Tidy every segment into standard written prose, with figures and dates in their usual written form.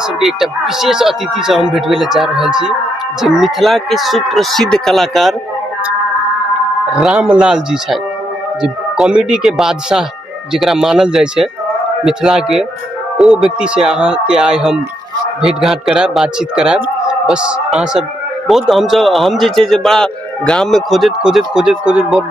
सबके एक विशेष अतिथि से हम भेटबे जा रहा छी जे मिथिला के सुप्रसिद्ध कलाकार रामलाल जी छै, जे कॉमेडी के बादशाह जरा मानल जाए छै मिथिला के, ओ व्यक्ति से अहाँ के आए हम भेंट घाट कराब, बातचीत कराब। बस अहाँ सब बहुत हम जे छै बड़ा गाँव में खोजत बहुत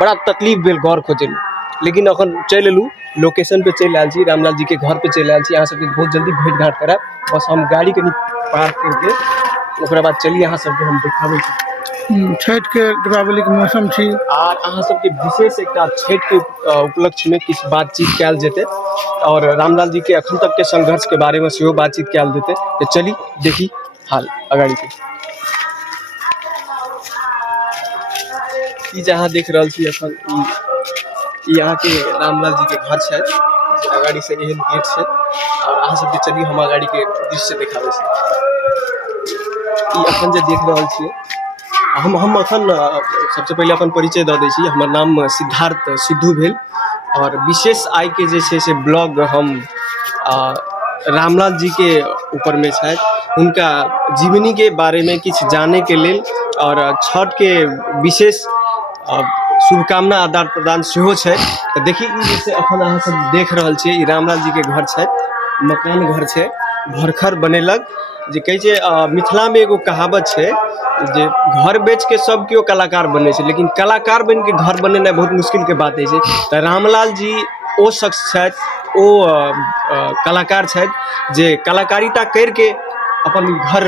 बड़ा तकलीफ भेल घर खोजे में, लेकिन अखन चल एलू लोकेशन पे चल आयल छी, रामलाल जी के घर पे चल आयल छी। अहाँ सबके बहुत जल्दी भेंट घाट कराब। बस हम गाड़ी कनी पार्क करके ओकरा बाद चलिए अहाँ सबके हम दिखाबै छी। छठ के दीपावली के मौसम छी आर अहाँ सबके विशेष एक छठ के उपलक्ष्य में किछ बातचीत कैल जेते और रामलाल जी के अखन तक के संघर्ष के बारे में सेहो बातचीत कैल जेते। तो चली देखी हाल अगाड़ी के। ई जहाँ देख रहल छी अखन यहाँ के रामलाल जी के घर है, अगाड़ी से एहन गेट है और अहाँ सबके चलिए हम अगाड़ी के दृश्य देखाबे छी। ई अखन जे देख रहल छी हम अखन सबसे पहले अपन परिचय दे दै छी। हमर नाम सिद्धार्थ सिद्धू भेल और विशेष आय के जे छै से ब्लॉग हम रामलाल जी के ऊपर में है, उनका जीवनी के बारे में किछ जाने के लेल और छठ के विशेष शुभकामना आदान प्रदान सेहो छै। तो देखी जैसे अखन अहाँ सब देख रहल छियै ई रामलाल जी के घर छै, मकान घर छै, भरखर बनेलक। जे कहै छै मिथिला में एगो कहावत छै जे घर बेच के सब केओ कलाकार बने छै, लेकिन कलाकार बन के घर बनेनाइ बहुत मुश्किल के बात है। तो रामलाल जी ओ शख्स छथि, ओ कलाकार छथि जे कलाकारिता करके अपन घर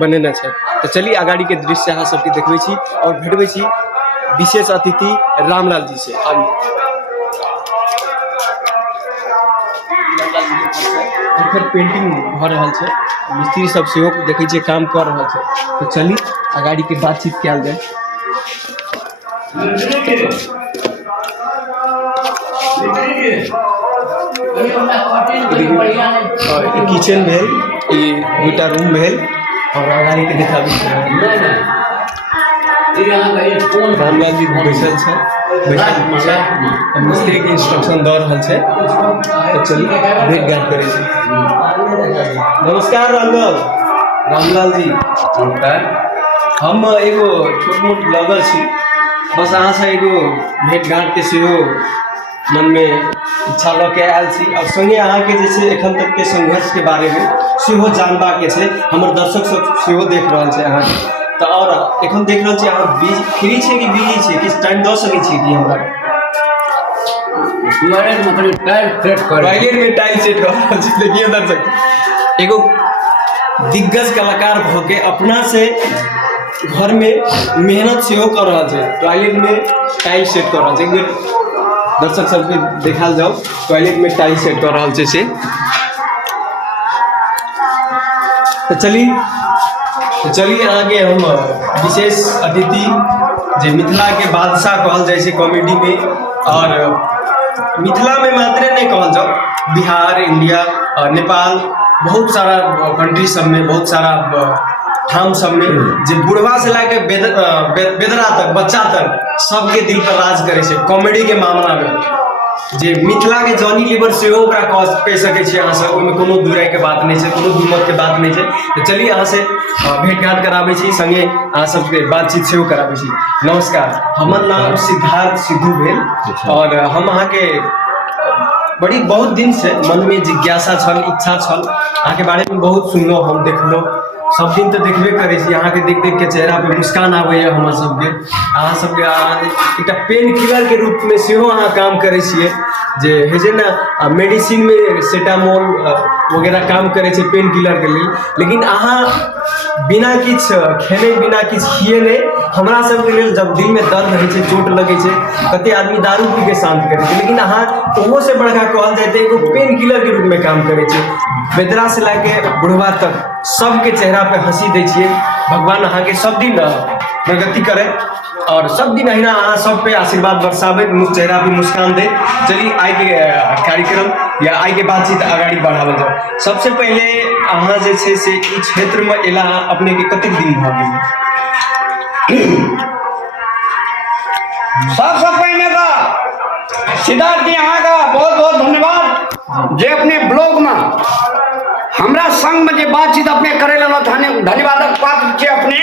बनेने छथि। तो चलिए अगाड़ी के दृश्य अहाँ सबके देखबै छी और भेटबै छी विशेष अतिथि रामलाल जी से। पेंटिंग भ रहल छै, मिस्त्री सब सेहो देखै छियै काम कर रहल छै। तो चली अगाड़ी के बातचीत कैल जाए। किचन भेल, ई दूटा रूम भेल और अगाड़ी के दिखाबी रामलाल जी बैसल छै, मिस्त्री के इंस्ट्रक्शन दे रहल छै। तो चलिए भेंट घाट करे छी। नमस्कार रामलाल जी। हम एगो छोट मोट ब्लॉगर छी, बस अहाँ से एगो भेंट घाट के सेहो मन में इच्छा लऽ के आयल छी और संगे अहाँ के जे छै एखन तक के संघर्ष के बारे में सेहो जानबा के छै। हमर दर्शक सब सेहो देख रहल छै अहाँ के। तो और एखन देख रहल छी अहाँ फ्री छै कि बिजी छै, किछ टाइम दऽ सकै छी कि हमरा? टॉयलेट में टाइल सेट कर रहल छी। देखिए दर्शक, एगो दिग्गज कलाकार भ के अपना से घर में मेहनत सेहो कर रहा है, टॉयलेट में टाइल सेट कर रहा है। एक बेर दर्शक सबके देखा जाओ, टॉयलेट में टाइल सेट कर रहा से। तो चलिए आगे हम विशेष अतिथि जे मिथिला के बादशाह कहल जाए छै कॉमेडी में, और मिथिला में मात्रे नहीं कहल जाओ, बिहार, इंडिया, नेपाल, बहुत सारा कंट्री सब में, बहुत सारा ठाम सब में जे बुढ़वा से लाके बेदरा तक, बच्चा तक सबके दिल पर राज करे छै कॉमेडी के मामला में। जे मिथिला के जॉनी लीवर से ओकरा कह पे सके छी अहाँ सब, ओहिमे कोनो दू राय के बात नहीं है, कोनो दुमत के बात नहीं है। तो चलिए अहाँ से भेंट घाट कराबे छी, संगे अहाँ सबके बातचीत सेहो कराबे छी। नमस्कार, हमर नाम सिद्धार्थ सिद्धू भेल और हम अहाँ के बहुत दिन से मन में जिज्ञासा छल, इच्छा छल, अहाँ के बारे में बहुत सुनलो, हम देखलो, सब दिन तो देखबे करे छी। अहाँ के देख के चेहरा पे मुस्कान आवे है हमर सबके। अहाँ सबके एक पेन किलर के रूप में सेहो अहाँ काम करे छिए, जे है जे ना मेडिसिन में सेटामोल वगैरह काम करे छे पेन किलर के लिए, लेकिन अहाँ बिना किछ खेने, बिना किछ खिएने हमरा सबके लेल जब दिल में दर्द है छे, चोट लगे छे, कते आदमी दारू पी के शांत करे छे, लेकिन अहाँ ओहो से बड़का कहल जाए तो एगो पेन किलर के रूप में काम करे छे। बेदरा से लाके बुढ़वा तक सबके चेहरा पे हंसी दे छिए। भगवान अहाँ के सब दिन प्रगति करे और सब दिन अहिना अहाँ सब पे आशीर्वाद बरसावे, चेहरा पे मुस्कान दे। चलिए आइ के कार्यक्रम या आइ के बातचीत आगाड़ी बढ़ावल जाओ। सबसे पहले अहाँ जे छे से ई क्षेत्र में एला अपने के कतेक दिन भ गेल? सबसे पहले तो सिद्धार्थ जी अहाँ का बहुत बहुत धन्यवाद जे अपने ब्लॉग में हमरा संग में जे बातचीत अपने करे लो धन्यवादक पात्र छे अपने।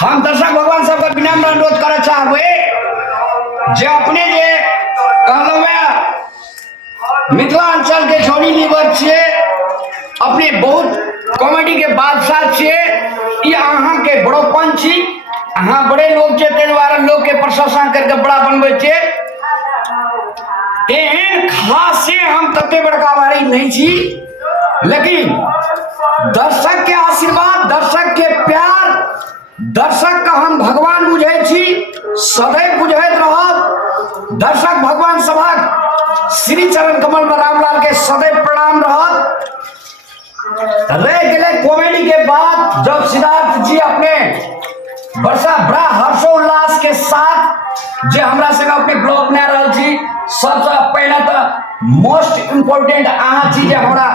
हम दर्शक भगवान सबके विनम्र अनुरोध करे चाहबे जे अपने जे कहलहुँ मिथिलांचल के छोड़ी लीवर छे, अपने बहुत कॉमेडी के बादशाह छे, ये अहाँ के बड़ोपन छी, अहाँ बड़े लोग छे ते द्वारा लोग के प्रशंसा करके बड़ा बनबे छे। एहन खास से हम तते बड़का भारी नहीं छी, लेकिन दर्शक के आशीर्वाद, दर्शक के प्यार, दर्शक का हम भगवान बुझे छी, सदैव बुझैत रहब। दर्शक भगवान सभा श्री चरण कमल में रामलाल के सदैव प्रणाम रहत। रह गए कॉमेडी के बाद जब सिद्धार्थ जी अपने बड़ा हर्षोल्लास के साथ जे हमरा संग अपने ब्लॉग बना रहल छी, सबसे पहले तो मोस्ट इम्पोर्टेंट अहाँ छी जे हमरा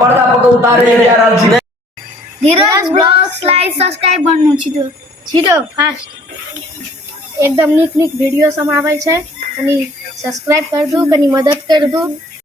पर्दा पर उतारे जा रहल छी। धीरज ब्लॉग्स लाइक सब्सक्राइब करनु छिटो छिटो फास्ट एकदम निक वीडियो सब आबै छै, कनी सब्सक्राइब कर दू, कनी मदद कर दू।